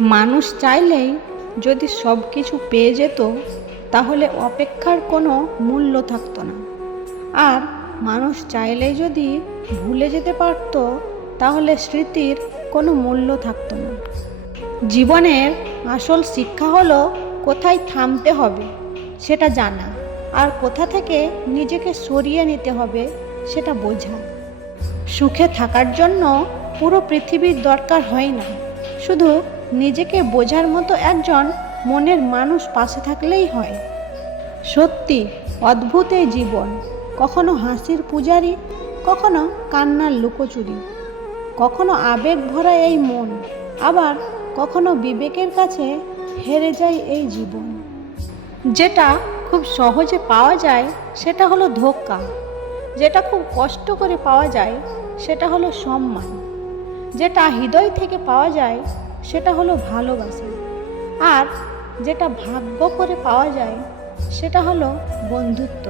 মানুষ চাইলেই যদি সব কিছু পেয়ে যেত, তাহলে অপেক্ষার কোনো মূল্য থাকতো না। আর মানুষ চাইলেই যদি ভুলে যেতে পারত, তাহলে স্মৃতির কোনো মূল্য থাকতো না। জীবনের আসল শিক্ষা হলো কোথায় থামতে হবে সেটা জানা, আর কোথা থেকে নিজেকে সরিয়ে নিতে হবে সেটা বোঝা। সুখে থাকার জন্য পুরো পৃথিবীর দরকার হয় না, শুধু নিজেকে বোঝার মতো একজন মনের মানুষ পাশে থাকলেই হয়। সত্যি অদ্ভুত এই জীবন, কখনো হাসির পূজারি, কখনো কান্নার লুকোচুরি, কখনো আবেগ ভরা এই মন, আবার কখনো বিবেকের কাছে হেরে যায় এই জীবন। যেটা খুব সহজে পাওয়া যায় সেটা হলো ধোঁকা, যেটা খুব কষ্ট করে পাওয়া যায় সেটা হলো সম্মান, যেটা হৃদয় থেকে পাওয়া যায় সেটা হলো ভালোবাসা, আর যেটা ভাগ্য করে পাওয়া যায় সেটা হলো বন্ধুত্ব।